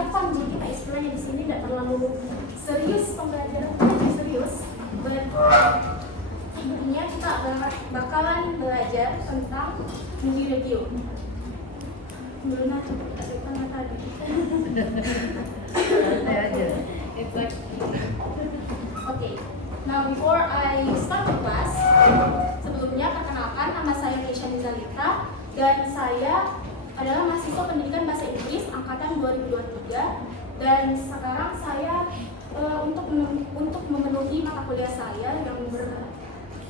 agak fun, jadi kita istilahnya di sini tidak terlalu serius pembelajaran, kita serius. Sebenarnya kita bakalan belajar tentang movie review. Belum coba kita depan tadi. Santai aja. Okay. Now before I start the class, sebelumnya perkenalkan, nama saya Keisha Nizalita dan saya adalah mahasiswa pendidikan bahasa Inggris angkatan 2023 dan sekarang saya untuk memenuhi mata kuliah saya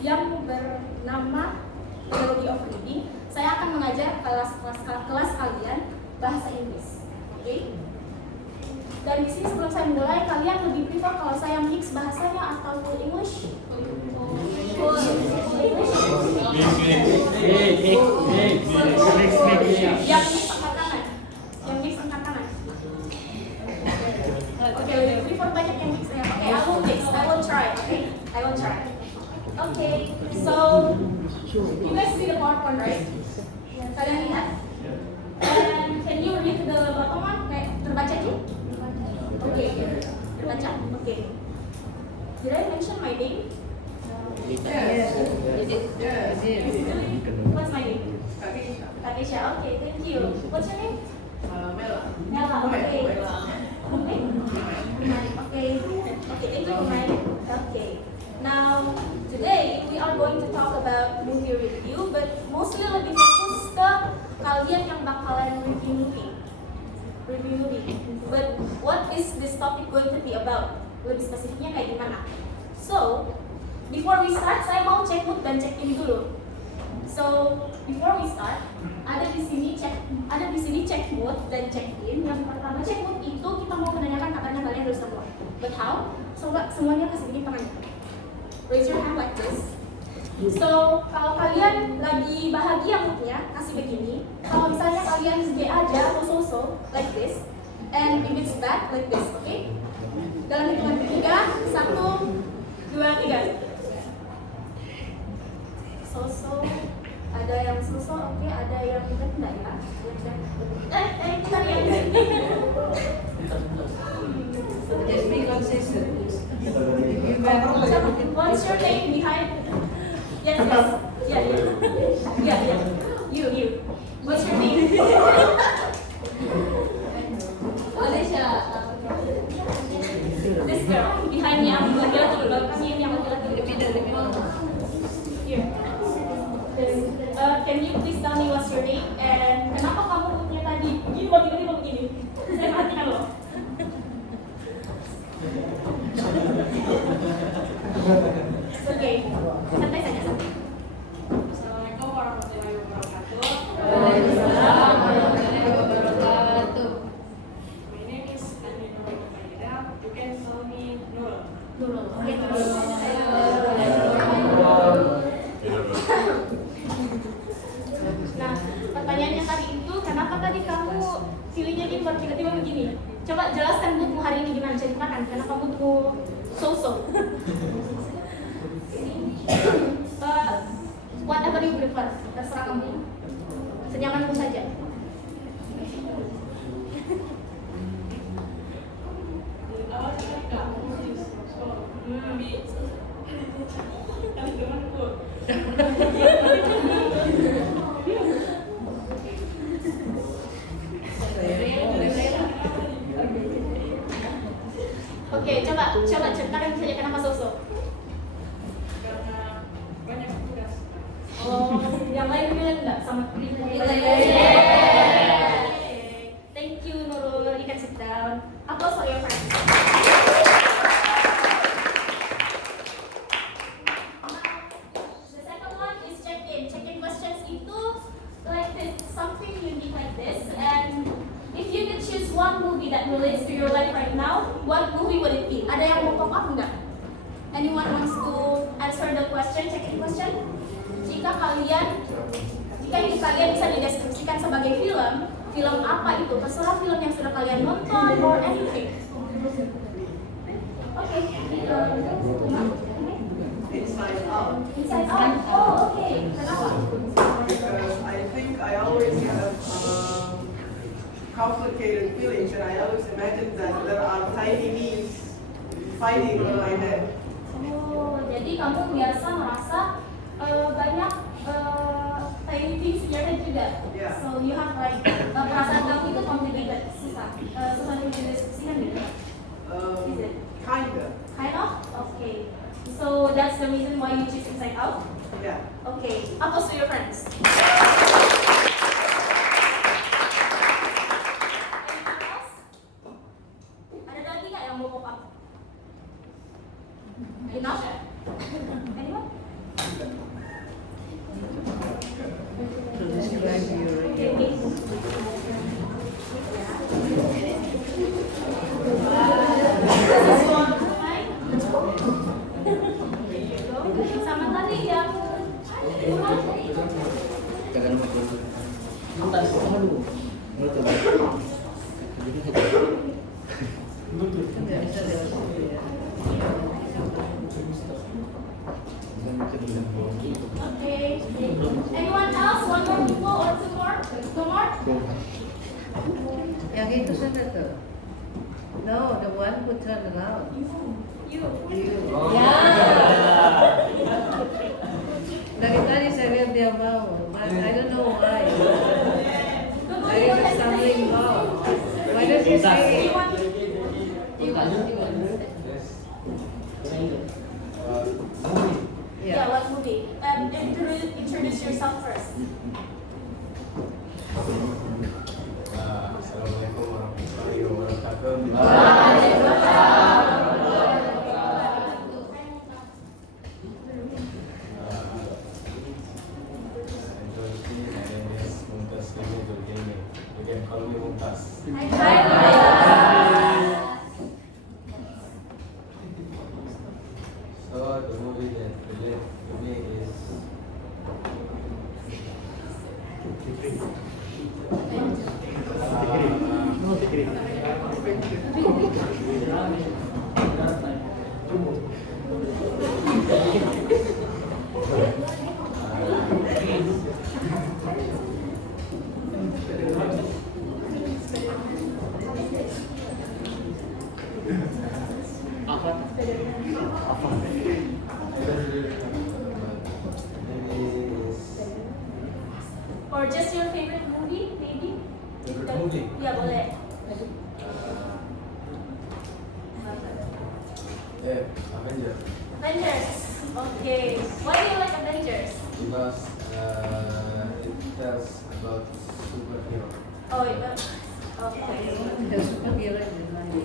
yang bernama Theory of Reading, saya akan mengajar kelas kalian bahasa Inggris. Oke? Dan di sini sebelum saya mulai, kalian lebih prefer kalau saya mix bahasanya atau English? Yang mix angkat tangan. Oke, lebih prefer banyak yang mix. Oke, I will try. Okay, so you guys see the PowerPoint, right? Kalian lihat? And can you read the bottom one? Kayak terbaca sih? Oke, terbaca. Oke. Did I mention my name? Yes. What's my name? Katisha. Okay, thank you. What's your name? Mela. Okay. Okay, thank you, Umay. Okay. Now, today we are going to talk about movie review, but mostly lebih fokus ke kalian yang bakalan review movie. But what is this topic going to be about? Lebih spesifiknya kayak gimana? So, before we start, saya mau cek mood dan check in dulu. So, before we start, ada di sini check mood dan check in. Yang pertama check mood itu kita mau menanyakan kabarnya kalian dari semua. But how? Semuanya kasih begini tangannya. Raise your hand like this. So, kalau kalian lagi bahagia moodnya, kasih begini. Kalau misalnya kalian sedih aja atau so-so, like this. And if it's bad, like this, okay? Dalam hitungan ketiga, 1, 2, 3. So-so, ada yang so-so, oke, ada yang enggak ya? Kita lihat. Just be consistent. What's your name behind? Yes. Yeah. You. What's your name? Alicia. This girl behind me, yang laki-laki dulu. Kami ini yang laki-laki. Here. Can you please tell me what's your name and kenapa kamu punya tadi tiba-tiba begini? Saya perhatikan loh. Oke, santai saja. Assalamualaikum warahmatullahi wabarakatuh. Waalaikumsalam warahmatullahi wabarakatuh. My name is Anina Faida. You can call me Nurul. Nurul. Oke, Nurul. Nah, pertanyaannya tadi itu, kenapa tadi kamu feelingnya gitu tiba-tiba begini? Coba jelaskan moodmu hari ini gimana, ceritakan kenapa moodmu so-so. Whatever you prefer, terserah kamu. Senyamanmu saja. Awal sekali kamu sih, tapi kali temanku. Oke, coba ceritakan saja kenapa so-so. Karena banyak tugas. Oh, yang lain bilang enggak sama Relate. Thank you, Nurul. You can sit down. Applause for your friends. The second one is check-in. Check-in questions itu like this, something unique like this. And if you could choose one movie that relates to your life right now, what movie would it be? Ada yang mau pop up enggak? Anyone wants to answer the question, check-in question? Jika hidup kalian bisa dideskripsikan sebagai film apa itu? Terserah film yang sudah kalian nonton or anything. Oke. Inside Out. Inside Out. Oh, okay. Kenapa? Because I think I always have complicated feelings, and I always imagine that there are tiny bees fighting in my head. Oh, jadi kamu biasa merasa banyak tiny things in your head juga. Yeah. So you have like perasaan kamu itu complicated, susah dideskripsikan gitu. Is it? Kinda. Kind of? Okay. So that's the reason why you choose Inside Out? Yeah. Okay. Applause to your friends. Anyone else? Ada lagi nggak yang mau pop up? Enough? Anyone? To describe your Okay, okay. Sama tadi yang Jangan lupa dulu. Bentar, sama dulu. Menurut coba. nggak bisa dewasa ya. Okay. Anyone else? One more people or two more? Two more? Yang itu saja tuh. No, the one who turned around. You. You. Yeah. Dari tadi saya lihat dia mau, but I don't know why. Don't There is a stumbling block. Why does he say? You want? Yeah, what movie? Introduce yourself first. Assalamualaikum warahmatullahi wabarakatuh. My name is Mumtaz Kini Zulkifli. You can call me Mumtaz. So the movie that relates to me is Or just your favorite movie, maybe? Favorite movie? Yeah, boleh. Avenger Avengers. Okay. Why do you like Avengers? because it tells about superhero. Oh, yeah. Okay. The superhero in the line.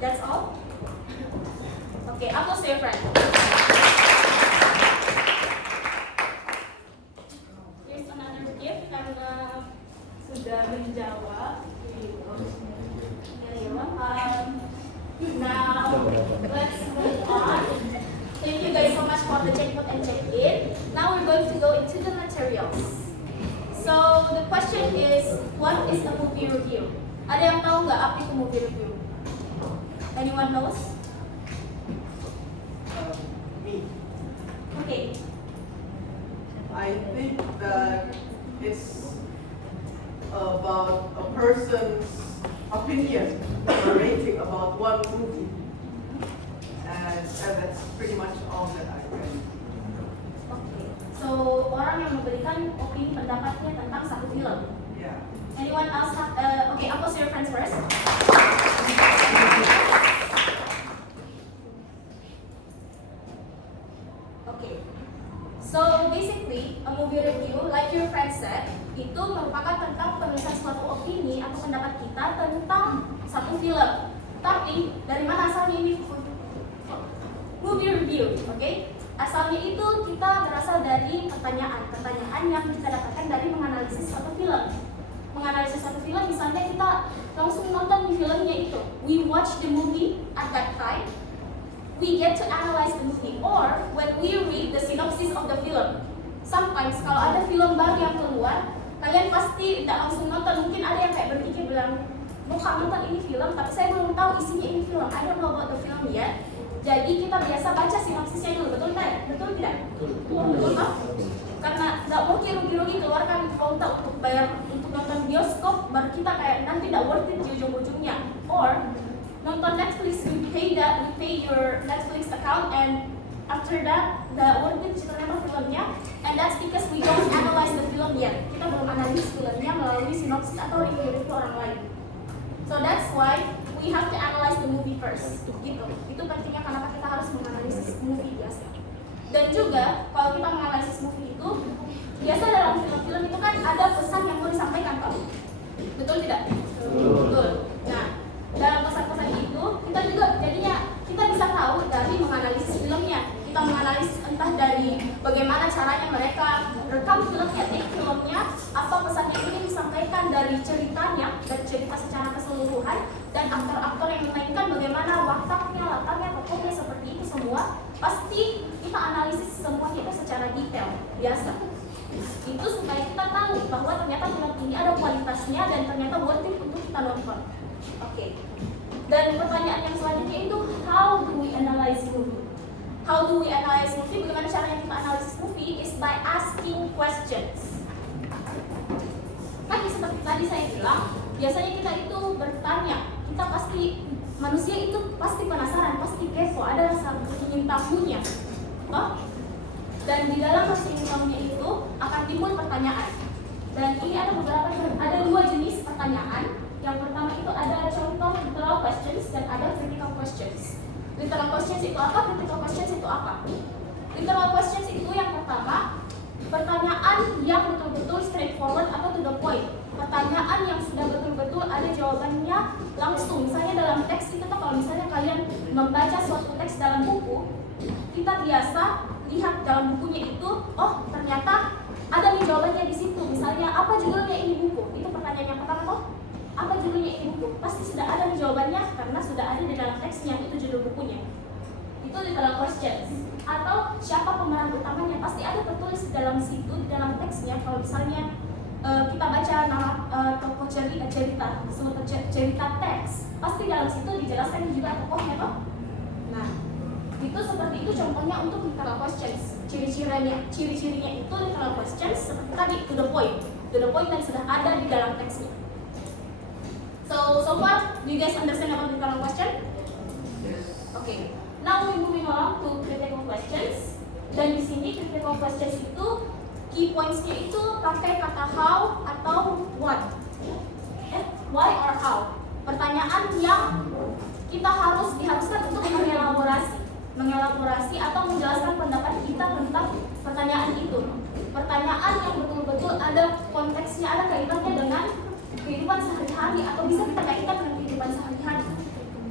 That's all? Okay, applause to your friend. Here's another gift karena sudah menjawab. Here you go. Now, let's move on. Thank you guys so much for the checkpoint and check-in. Now we're going to go into the materials. So the question is, what is a movie review? Ada yang tahu nggak apa itu movie review? Anyone knows? Me. Okay. I think that it's about a person's opinion or rating about one movie. And that's pretty much all that I read. Okay. So orang yang memberikan opini pendapatnya tentang satu film. Yeah. Anyone else have? Okay, I'll pause your friends first. Okay. So basically, a movie review, like your friend said, itu merupakan tentang penulisan suatu opini atau pendapat kita tentang satu film. Tapi dari mana asalnya ini movie review? Okay? Asalnya itu kita berasal dari pertanyaan yang kita dapatkan dari menganalisis suatu film. Menganalisis suatu film, misalnya kita langsung nonton di filmnya itu. We watch the movie at that time. We get to analyze the movie, or when we read the synopsis of the film. Sometimes kalau ada film baru yang keluar, kalian pasti tidak langsung nonton. Mungkin ada yang kayak berpikir bilang, mau nonton ini film, tapi saya belum tahu isinya ini film. I don't know about the film yet. Jadi kita biasa baca sinopsisnya dulu, betul tidak? Betul tidak? Betul kan? Karena nggak mungkin rugi-rugi keluarkan kontak untuk bayar untuk nonton bioskop baru kita kayak nanti tidak worth it di ujung-ujungnya. Or nonton Netflix, you pay your Netflix account and after that the worth it ternyata filmnya, and that's because we don't analyze the film yet. Kita belum analisis filmnya melalui sinopsis atau review orang lain. So that's why we have to analyze the movie first. Gitu. Itu pentingnya kenapa kita harus menganalisis movie biasa. Dan juga kalau kita menganalisis movie itu biasa dalam film-film itu kan ada pesan yang mau disampaikan, Pak. Betul tidak? Betul. Nah, dalam pesan-pesan itu kita juga jadinya kita bisa tahu dari menganalisis filmnya. Kita menganalisis entah dari bagaimana caranya mereka rekam filmnya, take filmnya, apa pesan yang ingin disampaikan dari ceritanya, dari cerita secara keseluruhan, dan aktor-aktor yang memainkan bagaimana wataknya, latarnya, tokohnya seperti itu semua. Pasti kita analisis semuanya itu secara detail, biasa. Itu supaya kita tahu bahwa ternyata film ini ada kualitasnya dan ternyata worth it untuk kita nonton. Oke. Dan pertanyaan yang selanjutnya itu how do we analyze movie? How do we analyze movie? Bagaimana caranya kita analisis movie is by asking questions. Tadi seperti tadi saya bilang, biasanya kita itu bertanya. Kita pasti manusia itu pasti penasaran, pasti kepo, ada rasa ingin tahunya. Toh? Dan di dalam rasa ingin tahunya itu akan timbul pertanyaan. Dan ini ada dua jenis pertanyaan. Yang pertama itu ada contoh literal questions dan ada critical questions. Literal questions itu apa? Critical questions itu apa? Literal questions itu yang pertama, pertanyaan yang betul-betul straightforward atau to the point. Pertanyaan yang sudah betul-betul ada jawabannya langsung. Misalnya dalam teks itu kalau misalnya kalian membaca suatu teks dalam buku, kita biasa lihat dalam bukunya itu, oh ternyata ada nih jawabannya di situ. Misalnya apa judulnya ini buku? Itu pertanyaan yang pertama toh. Apa judulnya ini buku? Pasti sudah ada nih jawabannya karena sudah ada di dalam teksnya, itu judul bukunya. Itu literal questions. Atau siapa pemeran utamanya? Pasti ada tertulis di dalam situ, di dalam teksnya. Kalau misalnya kita baca nama tokoh cerita teks, pasti dalam situ dijelaskan juga tokohnya toh. Nah, itu seperti itu contohnya untuk literal questions. Ciri-cirinya itu literal questions seperti tadi, to the point dan sudah ada di dalam teksnya. So far, do you guys understand about literal question? Okay. Now we moving along to critical questions. Dan di sini critical questions itu key points-nya itu pakai kata how atau what. Why or how. Pertanyaan yang kita diharuskan untuk mengelaborasi atau menjelaskan pendapat kita tentang pertanyaan itu. Pertanyaan yang betul-betul ada konteksnya, ada kaitannya dengan kehidupan sehari-hari atau bisa kita kaitkan dengan kehidupan sehari-hari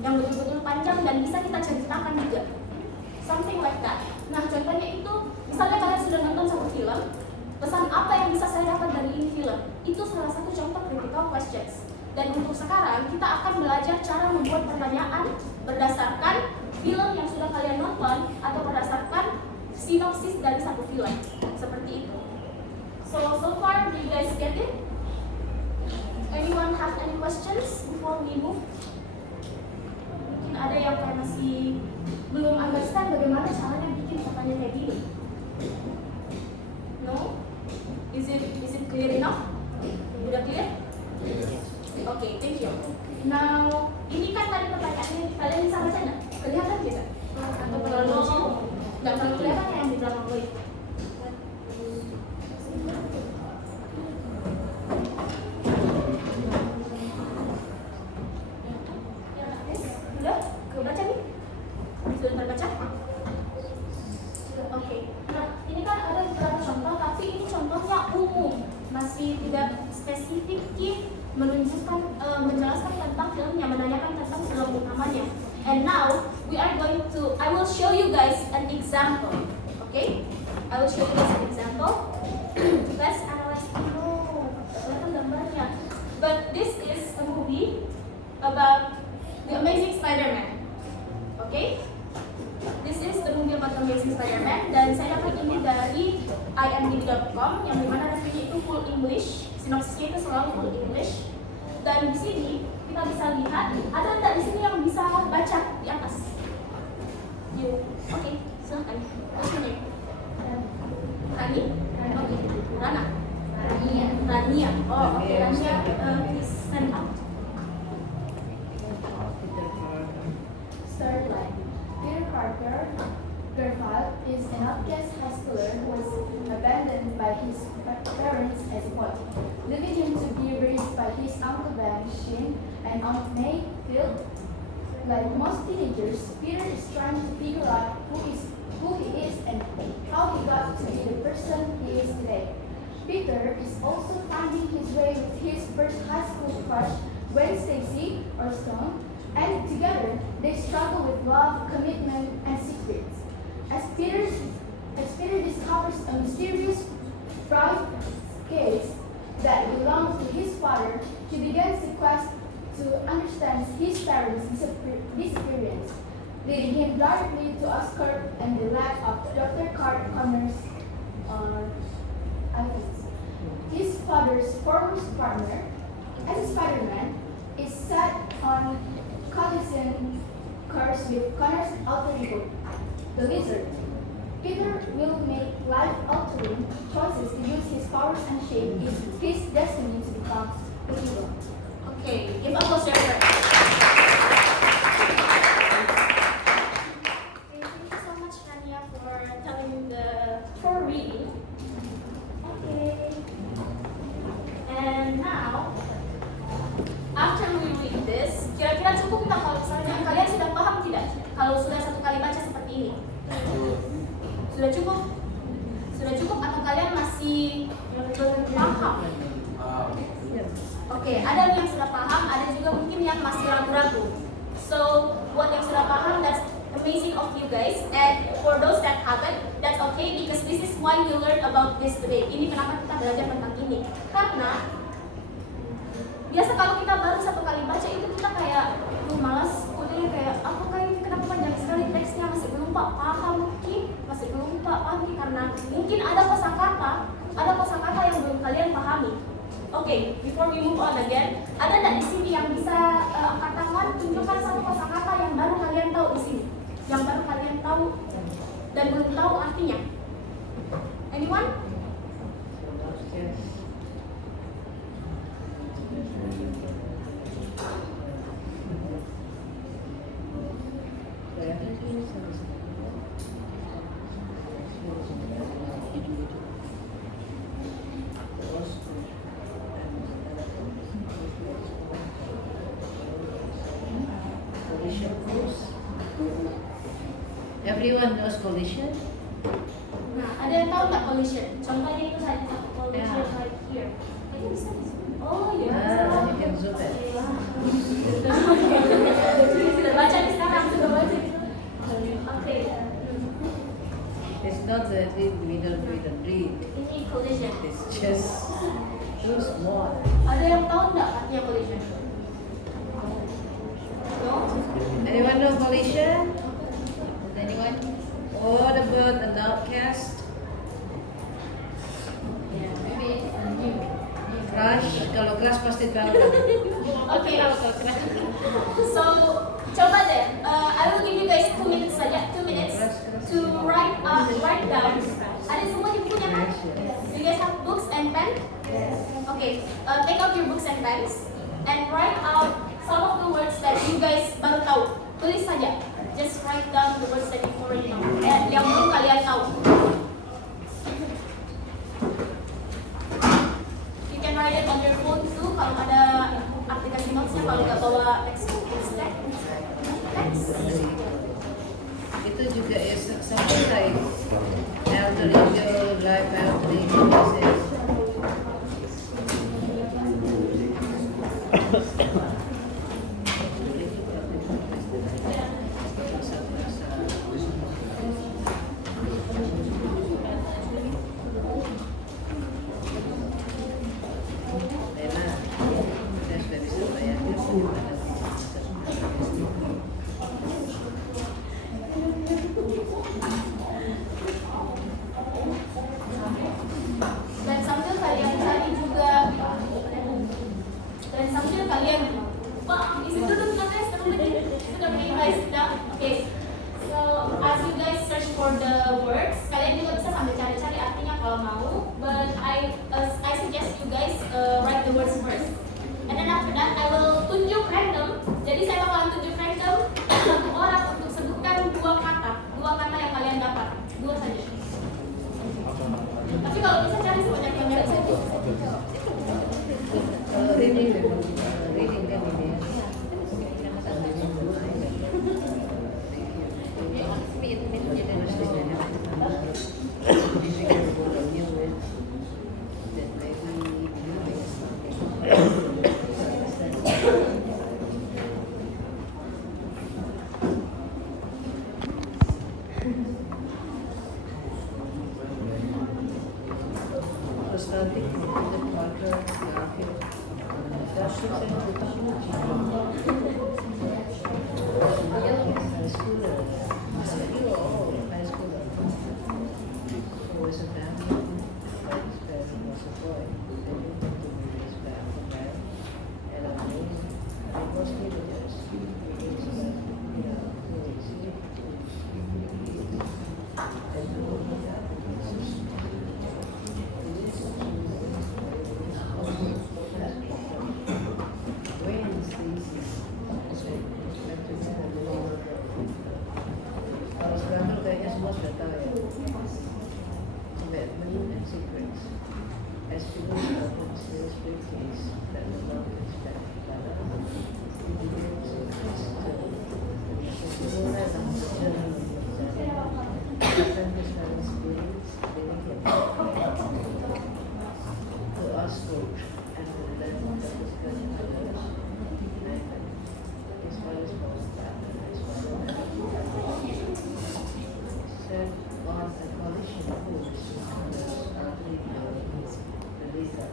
yang betul-betul panjang dan bisa kita ceritakan juga, something like that. Nah contohnya itu, misalnya kalian sudah nonton satu film, pesan apa yang bisa saya dapat dari ini film? Itu salah satu contoh critical questions. Dan untuk sekarang kita akan belajar cara membuat pertanyaan berdasarkan film yang sudah kalian nonton atau berdasarkan sinopsis dari satu film, seperti itu. So far, do you guys get it? Anyone have any questions before we move? Mungkin ada yang kayak masih belum understand bagaimana caranya bikin pertanyaan kayak gini. No? Is it clear enough? Udah clear? Okay, thank you. Now, ini kan tadi pertanyaannya kalian bisa baca nggak? Kelihatan tidak? Atau terlalu nggak terlalu kelihatan yang di belakang gue? Sudah? Kebaca nih? Sudah terbaca? Oke. Nah, ini kan ada beberapa contoh, tapi ini contohnya umum, masih tidak spesifik menunjukkan, menjelaskan tentang filmnya, menanyakan tentang film utamanya. And now I will show you guys an example. Okay? I will show you guys an example. Let's analyze kelihatan gambarnya. But this is a movie about The Amazing Spider-Man. Okay? This is the movie about The Amazing Spider-Man, dan saya dapat ini dari imdb.com yang dimana reviewnya itu full English, sinopsisnya itu selalu full English. Dan di sini kita bisa lihat ada nggak di sini yang bisa baca di atas? Oke, silakan. Terus ini. Rani? Oke. Rana? Rania. Oh, okay, Rania, please stand up. Peter Parker. Third line. Peter Parker Garfield is an outcast high schooler who was abandoned by his parents as a boy, leaving him to be raised by his Uncle Ben, Shane, and Aunt May Field. Like most teenagers, Peter is trying to figure out who he is and how he got to be the person he is today. Peter is also finding his way with his first high school crush, Gwen Stacy or Stone, and together they struggle with love, commitment, and secrets. As Peter discovers a mysterious briefcase that belongs to his father, he begins the quest to understand his parents' disappearance, leading him directly to Oscar and the lack of Dr. Connor's items. His father's former partner, as a Spider-Man, is set on collision course with Connor's alter ego, the Lizard. Peter will make life-altering choices to use his powers and shape his destiny to become a hero. Okay, give applause to her. Okay, thank you so much, Rania, for telling for reading. Okay. And now, after we read this, kira-kira cukup nggak kalau misalnya kalian sudah paham tidak? Kalau sudah satu kali baca seperti ini, sudah cukup? Sudah cukup atau kalian masih belum paham? Oke, ada yang sudah paham, ada juga mungkin yang masih ragu-ragu. So, buat yang sudah paham, that's amazing of you guys. And for those that haven't, that's okay because this is why you learn about this today. Ini kenapa kita belajar tentang ini? Karena biasa kalau kita baru satu kali baca itu kita kayak malas, udah kayak aku kayak ini kenapa panjang sekali teksnya, masih belum paham mungkin, masih belum paham karena mungkin ada kosakata yang belum kalian pahami. Okay, before we move on again, ada nggak di sini yang bisa angkat tangan tunjukkan satu kosakata yang baru kalian tahu di sini, yang baru kalian tahu dan belum tahu artinya? Anyone? Yes. Everyone knows collision? Nah, ada yang tahu nggak collision? Contohnya itu saja satu collision Yeah. right here. Ini bisa di sini. Oh iya. Ah, you can zoom it. Sudah baca di sekarang, sudah baca. Oke. It's not that we don't read. Ini collision. It's just too small. Ada yang tahu nggak artinya collision? No? Anyone know collision? Anyone? What about an outcast? Crush? Kalau crush pasti tahu. Okay. So, coba deh. I will give you guys 2 minutes saja, 2 minutes to write down. Ada semua di bukunya kan? Do you guys have books and pen? Okay. Take out your books and pens and write out some of the words that you guys baru tahu. Tulis saja. Just write down the words that you already know. Yang belum kalian tahu. You can write it on your phone too. Kalau ada aplikasi notesnya, kalau nggak bawa textbook, text. Itu juga ya something like alter ego, life altering process. Dan sambil kalian cari juga, dan sambil kalian, Pak, isi dulu guys, sudah guys, sudah. Oke. So as you guys search for the words, kalian juga bisa sambil cari-cari artinya kalau mau. But I suggest you guys write the words first. And then after that I will tunjuk random. Jadi saya bakalan tunjuk random satu orang untuk sebutkan dua kata yang kalian dapat, dua saja. Tapi kalau bisa cari sebanyak yang saja. Reading kan ini ya. Terus nanti keluarga akhir Kalau sekarang tuh kayaknya semua sudah tahu ya. Commitment and secrets. As people open serious briefcase that will not be expected by the individual secrets. Semua dalam perjalanan akan keseluruhan spirits living to us good and to the level of discussion others. As far as possible, as far as said on a coalition of books, the leader,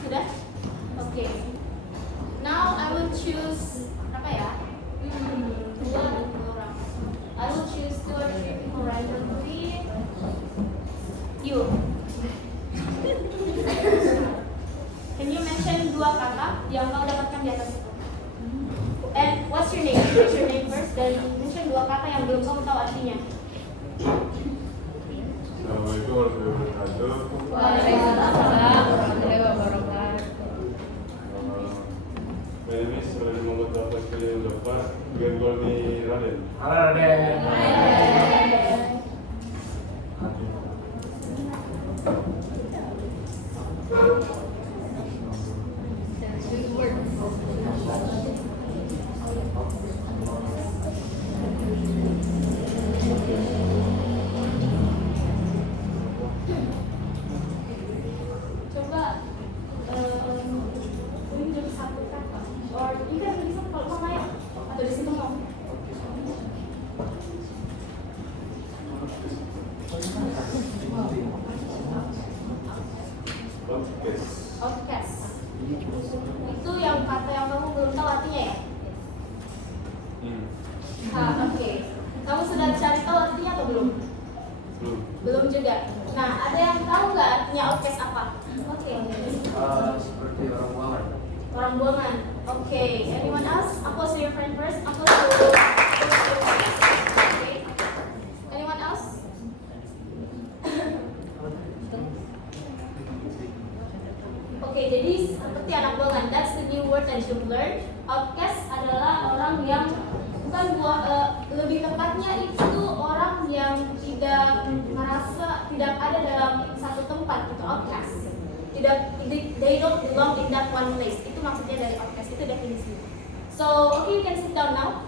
Sudah? Oke. Now I will choose apa ya? Dua orang. I will choose 2 or 3 people randomly. You. Can you mention 2 kata yang kau dapatkan di atas itu? And what's your name? What's your name first? Dan mention 2 kata yang belum kamu tahu artinya. Assalamualaikum warahmatullahi wabarakatuh. Waalaikumsalam warahmatullahi wabarakatuh. My name is Raden Muhammad Taufik Khalil Jafar. You can call me Raden. Halo Raden. Coba tunjuk 1 kata. Or you can listen kalau mau main atau di situ mau. Outcast. Itu yang kata yang kamu belum tahu artinya ya? Oke. Kamu sudah cari tahu artinya atau belum? Belum juga. Nah, ada yang tahu nggak artinya outcast apa? Oke. Seperti orang buangan. Orang buangan. Oke. Anyone else? Aku say your friend first. Aku Okay. Anyone else? Oke, jadi seperti anak buangan. That's the new word that you've learned. Outcast adalah orang yang bukan lebih tepatnya itu orang yang tidak merasa tidak ada dalam satu tempat, itu outcast. They don't belong in that one place. Itu maksudnya dari outcast, itu definisinya. So, okay, you can sit down now.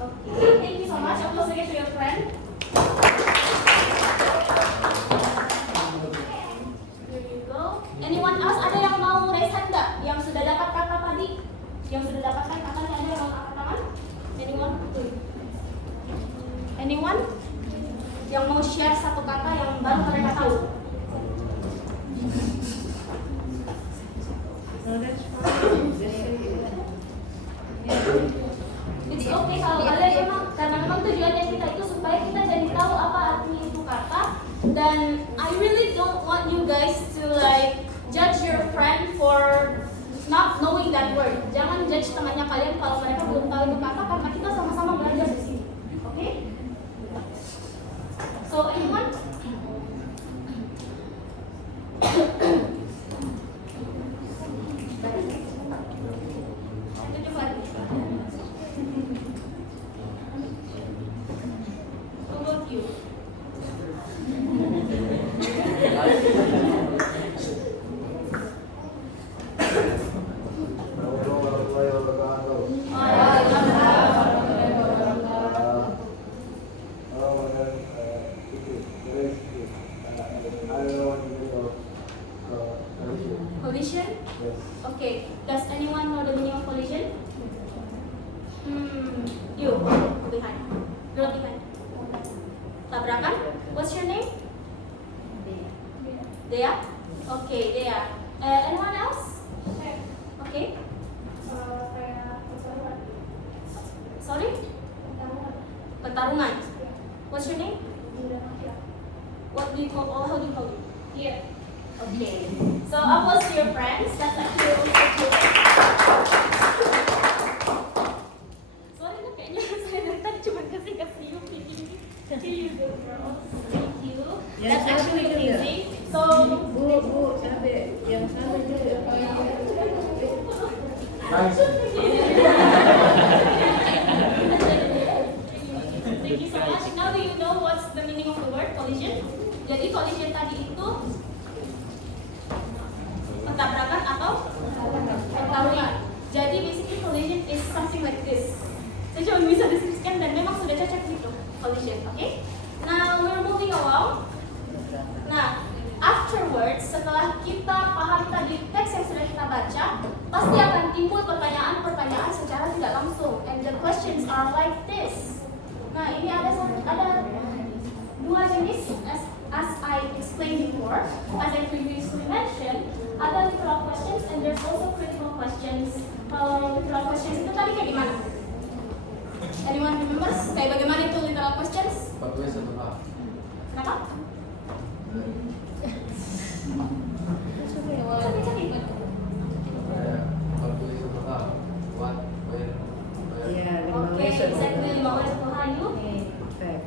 Okay, thank you so much. Applause again to your friend. Here you go. Anyone else? Ada yang mau raise hand nggak? Yang sudah dapat kata tadi? Yang sudah dapatkan katanya ada yang mau angkat tangan? Anyone? Anyone? Yang mau share 1 kata yang baru mereka tahu? No, that's fine. It's okay kalau kalian memang, karena memang tujuannya kita itu supaya kita jadi tahu apa arti itu kata. Dan I really don't want you guys to like judge your friend for not knowing that word. Jangan judge temannya kalian kalau mereka belum tahu itu kata, karena kita sama-sama belajar di sini. Oke? So anyone? Tunjuk lagi. How about you? Collision? Okay. Does anyone know the meaning of collision? You. Behind. Girl behind. Tabrakan? What's your name? Dea? Okay, Dea. Anyone else? Okay. Sorry? Pertarungan. What's your name? What do you call, or how do you call it? Yeah. Okay. So oppose your friends. That's actually also good. Sorry na kayaknya saya nonton cuma kasih you thinking. Here you go, girls. Thank you. Yang That's actually satu juga. amazing. So Bu, cabe yang sama juga. thank you so much. Now do you know what's the meaning of the word collision? Jadi collision tadi itu tabrakan atau pertarungan. Jadi basically collision is something like this. Saya cuma bisa deskripsikan dan memang sudah cocok gitu collision. Okay? Now we're moving along. Nah, afterwards setelah kita paham tadi teks yang sudah kita baca, pasti akan timbul pertanyaan-pertanyaan secara tidak langsung. And the questions are like this. Nah, ini ada dua jenis as I explained before, as I previously mentioned, ada literal questions and there's also critical questions. Kalau literal questions itu tadi kayak gimana? Anyone remembers? Kayak bagaimana itu literal questions? Kenapa? Iya, Okay, exactly 15 Rahayu. Perfect.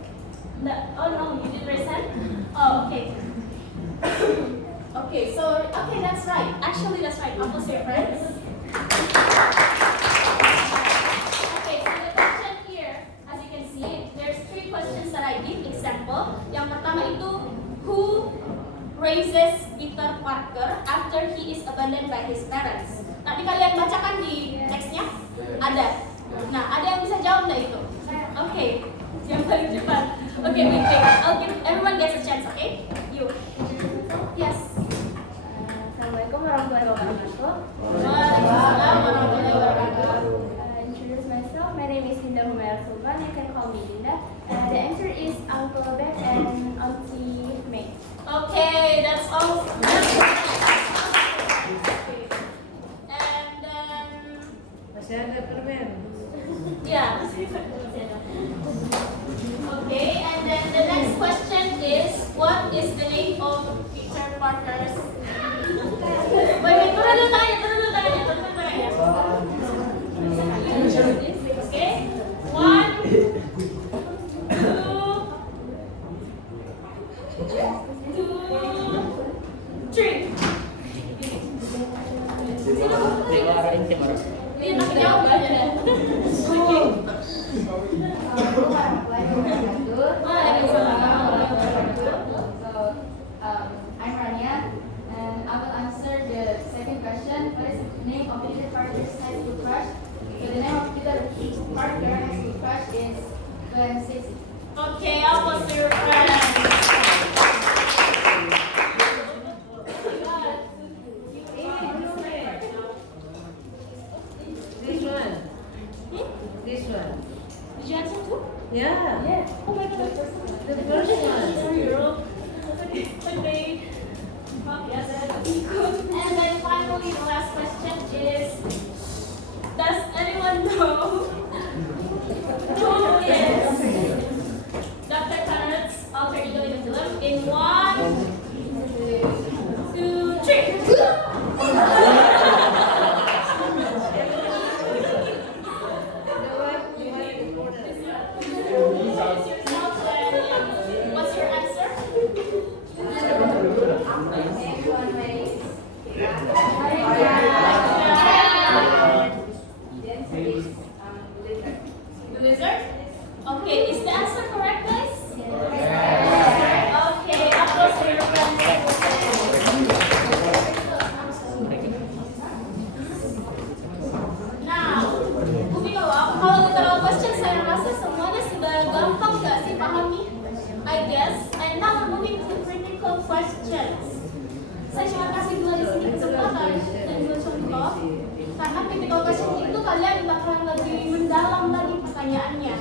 Oh no, you did present? Oh, okay. Okay, that's right. Actually, that's right. Oppose your friends. Okay, so the question here, as you can see, there's 3 questions that I give example. Yang pertama itu, who raises Peter Parker after he is abandoned by his parents? Tadi kalian bacakan di teksnya? Ada. Nah, ada yang bisa jawab nggak itu? Okay, yang paling cepat. Okay, wait. I'll give everyone gets a chance, okay? You. Yes. Assalamualaikum warahmatullahi wabarakatuh. Waalaikumsalam warahmatullahi wabarakatuh. Introduce myself. My name is Linda Humayra Sultan. You can call me Linda. The answer is Uncle Beck and Auntie May. Okay, that's all. And then, Masih ada permen. yeah. Okay, and then the next question is, what is the name of Peter Parker's? Wait, turun dulu tangannya. Okay, 1, 2, 3. Iya, tapi jawab aja deh. Okay. I'm Rania, and I will answer the second question. What is the name of Peter Parker's high school crush? So the name of Peter Parker high school crush is Gwen Stacy. Okay, oppose your friends. This one. This one. Did you answer too? Yeah. Oh my god, The first one. sorry, girl. Okay. And then finally, the last question is, does anyone know who is Dr. Conrad's alter ego in the film? In 1, 2, 3. questions. Saya cuma kasih 2 di sini kesempatan dan 2 contoh. Karena critical question itu kalian bakalan lebih mendalam lagi pertanyaannya.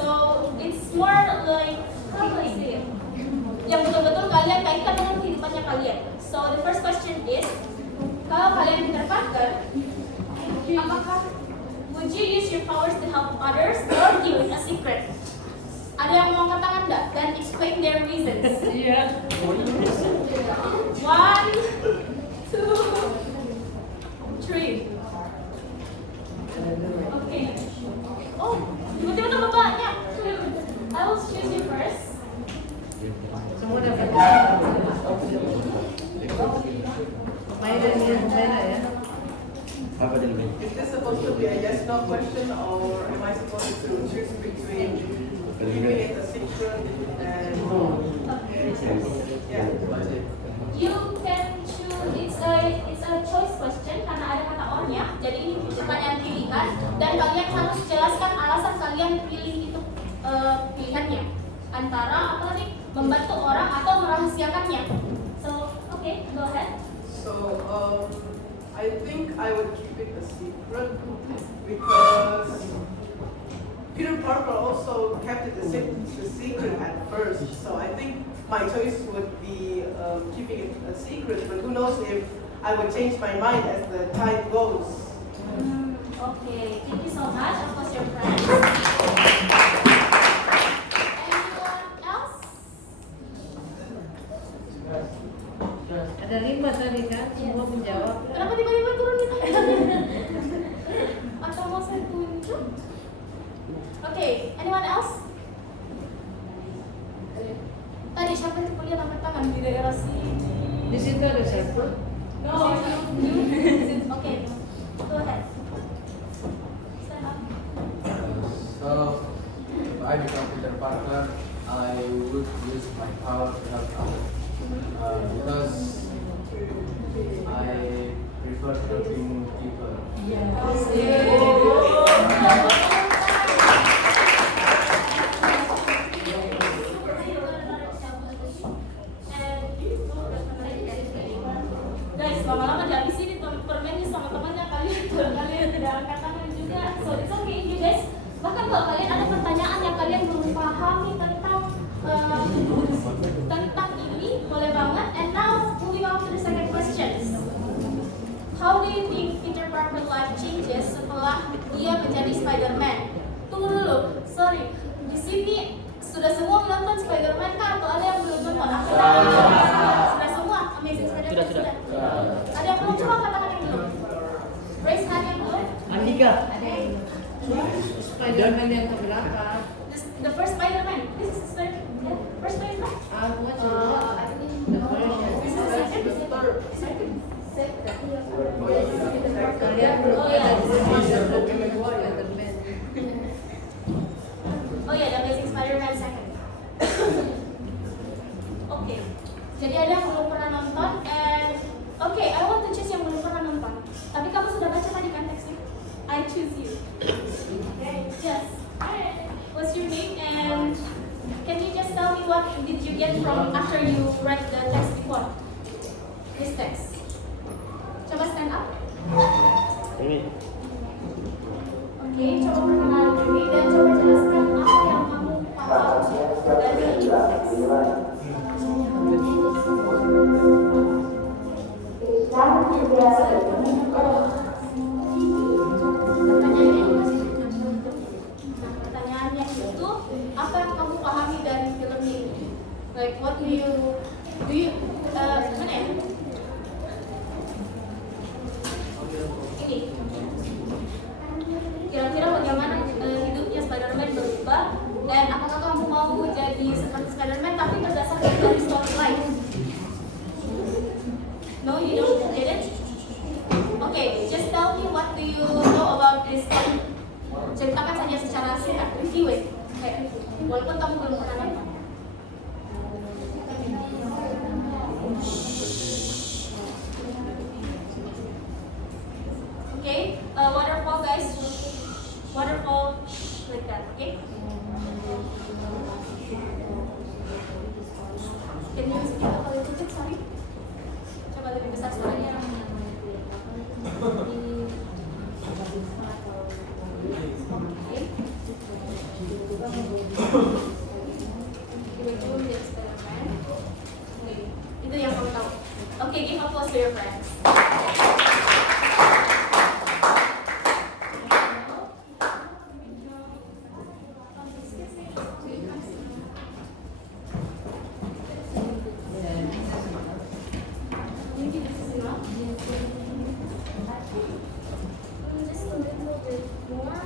So it's more like how do I say it? Yang betul-betul kalian kaitkan dengan kehidupannya kalian. So the first question is, kalau kalian Peter Parker, apakah would you use your powers to help others or give a secret? Ada yang mau angkat tangan nggak? Dan explain their reasons. Iya. 1, 2, 3. Okay. Oh, tiba-tiba tambah banyak. I will choose you first. Semua dapat mainan ya. Apa dulu? Is this supposed to be a yes no question, or am I supposed to choose between keeping it a secret and yeah? You can choose. It's a choice question karena ada kata or-nya. Jadi ini pertanyaan pilihan dan kalian harus jelaskan alasan kalian pilih itu pilihannya antara apa tadi membantu orang atau merahasiakannya. So okay, go ahead. So I think I would keep it a secret because Peter Parker also kept it a secret at first. So I think my choice would be keeping it a secret. But who knows if I would change my mind as the time goes. Okay, thank you so much. Of course, your friends. Anyone else? Ada 5 tadi kan, semua menjawab. Kenapa tiba-tiba turun nih? Atau mau saya tunjuk? Okay, anyone else? Tadi siapa yang kuliah angkat tangan di daerah sini? Di situ ada siapa? No. Okay, go ahead. Stand up. So, if I become Peter Parker, I would use my power to help others. Because I prefer helping people. Guys, lama-lama di habis ini permennya sama temannya kalian tidak angkat tangan juga. So it's okay you guys. Bahkan kalau kalian ada pertanyaan yang kalian belum pahami tentang ini, boleh banget. And now moving on to the second question. How do you think Peter Parker life changes setelah dia menjadi Spider-Man? Tunggu dulu, sorry. Di sini sudah semua menonton Spider-Man kah atau ada yang belum nonton? Sudah semua Amazing Spider-Man sudah. Ada yang belum? Coba katakan yang belum. Raise hand yang belum. Andika. Spider-Man yang keberapa? The first Spider-Man. This is the first Spider-Man. What's I think the This is the second. second. Kalian belum Oh, ada iya. di Spider-Man. Oh ya, The Amazing Spider-Man second. Oke. Jadi ada yang belum pernah nonton and oke, I want to choose yang belum pernah nonton. Tapi kamu sudah baca tadi kan teksnya? I choose you. Okay. Yes. What's your name and can you just tell me what did you get from after you read the text before? This text. Coba stand up. Oke, coba perkenalan diri dan coba jelaskan apa yang kamu paham dari teks. Pertanyaannya itu apa yang kamu pahami dari film ini? Like what do you gimana ya? Ini kira-kira bagaimana hidupnya Spider-Man berubah dan apakah kamu mau jadi seperti Spider-Man tapi berdasarkan dari suatu life? No, you don't get it? Okay, just tell me what do you know about this film. Ceritakan saja secara singkat, review it. Kayak review. Walaupun kamu belum pernah nonton. Okay, waterfall guys. Waterfall like that, okay? Can you speak up a little bit, sorry? lebih besar suaranya. Itu yang kamu tahu. Oke, give applause to your friends. Just a little bit more.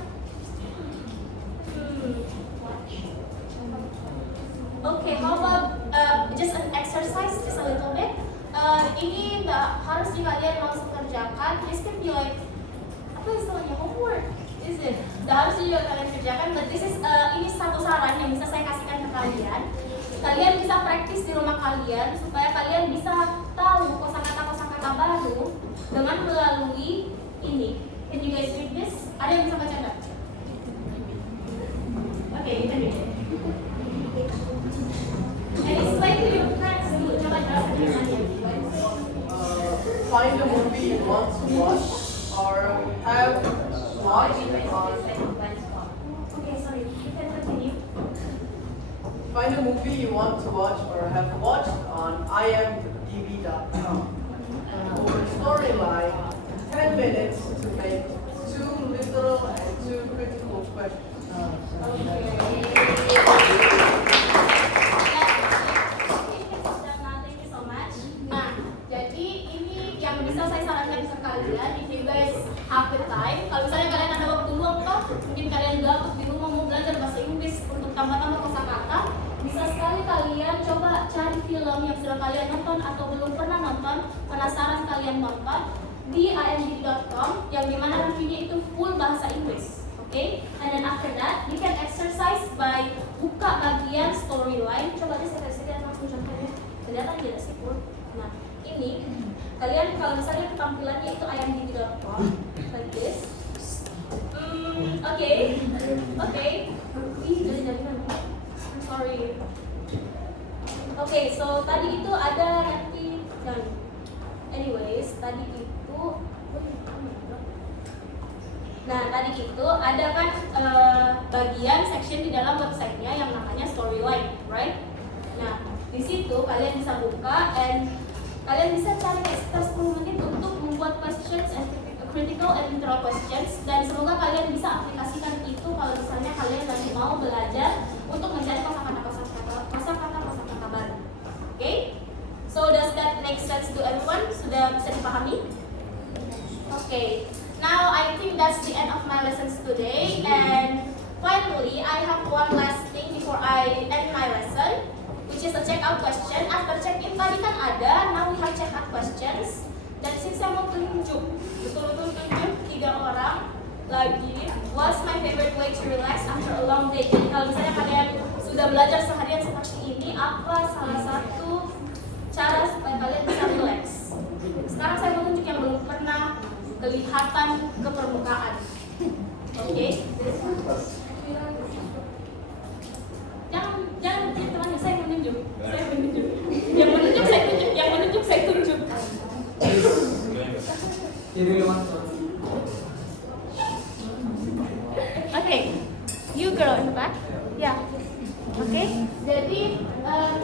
Okay, how about just an exercise, just a little bit. Ini nggak harus kalian langsung kerjakan. This can be like apa istilahnya homework, is it? Nggak harus juga kalian kerjakan. But this is ini satu saran yang bisa saya kasihkan ke kalian. Kalian bisa praktis di rumah kalian supaya kalian bisa tahu kosakata baru dengan melalui ini. Can you guys read this? Ada yang bisa baca nggak? Oke, kita read it. And explain to your friends dulu. Coba jelaskan gimana. Find a movie you want to watch or have watched on. Okay, sorry. You can continue. Find a movie you want to watch or have watched on imdb.com. For storyline, 10 minutes to make 2 literal and 2 critical questions. Thank you so much. Nah, jadi ini yang bisa saya sarankan ke kalian, if you guys have the time, kalau misalnya kalian ada waktu luang kah, mungkin kalian gabut di rumah mau belajar bahasa Inggris untuk tambah-tambah kosakata, bisa sekali kalian coba cari film yang sudah kalian nonton atau belum pernah nonton, penasaran kalian nonton di imdb.com yang dimana reviewnya itu full bahasa Inggris. Okay, and then after that you can exercise by buka bagian storyline. Coba deh saya langsung contohnya. Kelihatan tidak sih, Pur? Nah, ini kalian kalau misalnya tampilannya itu imdb.com like this. Okay. Ih, jadi I'm sorry. Okay, so tadi itu ada nanti anyways, tadi itu nah, tadi itu ada kan bagian section di dalam websitenya yang namanya storyline, right? Nah, di situ kalian bisa buka and kalian bisa cari sekitar 10 menit untuk membuat questions and critical and literal questions, dan semoga kalian bisa aplikasikan itu kalau misalnya kalian lagi mau belajar untuk mencari kosakata baru. Okay? So does that make sense to everyone? Sudah bisa dipahami? Okay. Now I think that's the end of my lessons today, and finally I have one last thing before I end my lesson, which is a check-out question. After check-in tadi kan ada, now we have check-out questions. Dan sini saya mau tunjuk, betul-betul tunjuk 3 orang lagi. What's my favorite way to relax after a long day? Jadi kalau misalnya kalian sudah belajar seharian seperti ini, apa salah satu cara supaya kalian bisa relax? Sekarang saya mau tunjuk yang belum pernah kelihatan ke permukaan. Oke? Jangan teman-teman, saya menunjuk. Yang menunjuk saya tunjuk, yang menunjuk saya tunjuk. Okay, you girl in the back. Yeah. Okay. Jadi,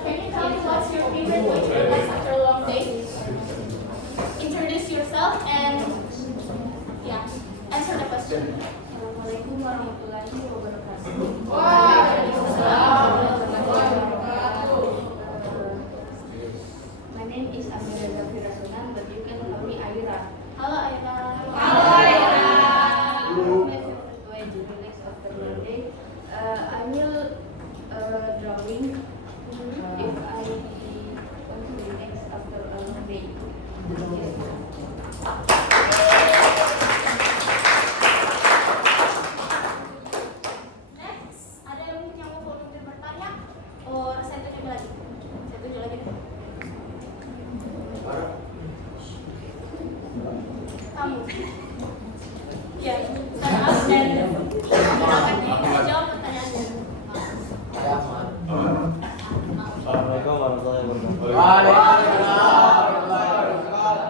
can you tell me what's your favorite way to relax after a long day? Introduce yourself and answer the question. Assalamualaikum warahmatullahi wabarakatuh. Waalaikumsalam warahmatullahi wabarakatuh. My name is Amira Zafira Sunan, but you can call me Aira. Halo Aira. Halo Aira. My favorite way to relax after a long day, I will drawing. If I want to relax after a long day. Next, ada yang mungkin yang mau volunteer bertanya? Or saya tunjuk lagi? Saya tunjuk lagi deh. Kamu. Ya, stand up dan kamu akan dijawab pertanyaannya. Assalamualaikum warahmatullahi wabarakatuh. Waalaikumsalam warahmatullahi wabarakatuh.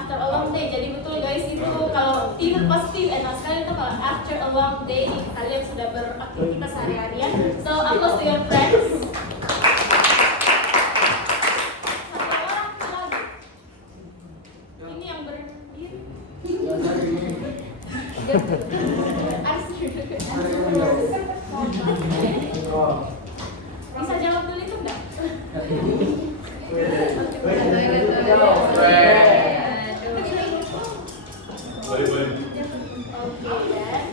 after a long day. Jadi betul guys, itu kalau tidur pasti enak sekali itu kalau after a long day kalian sudah beraktivitas sehari-harian. So applause to your friends. Satu orang lagi. Ini yang berdiri. Bisa jawab dulu itu enggak? Boleh, boleh. Okay, then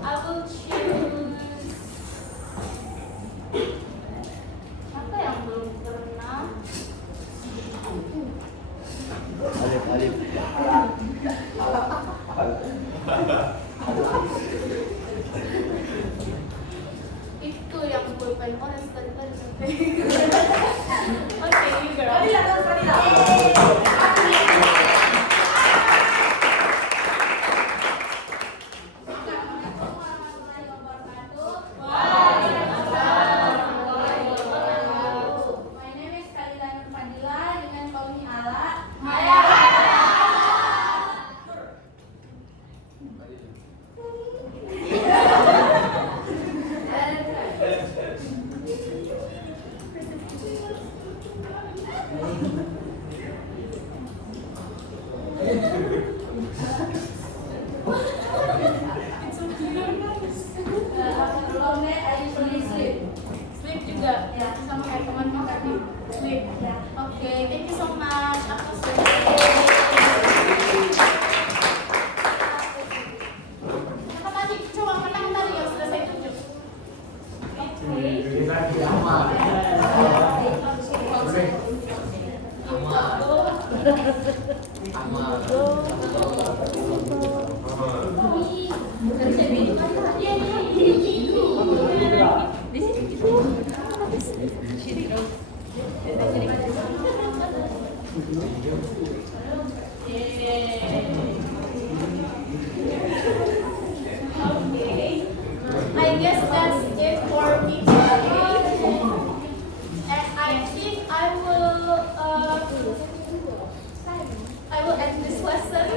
I will choose. Apa yang belum pernah? Itu yang pulpen honest tadi. Okay, you girl. My name is Kalila Nur Fadila dengan kaumi Allah. After long day, I usually sleep. Sleep juga. Ya. Sama kayak teman makan nih. Sleep. Ya. Okay, thank you so much. Aku sudah. Siapa tadi? Coba menang tadi yang sudah saya tunjuk. Okay. Kita aman. Aman. Okay. I guess that's it for me today. And I think I will end this lesson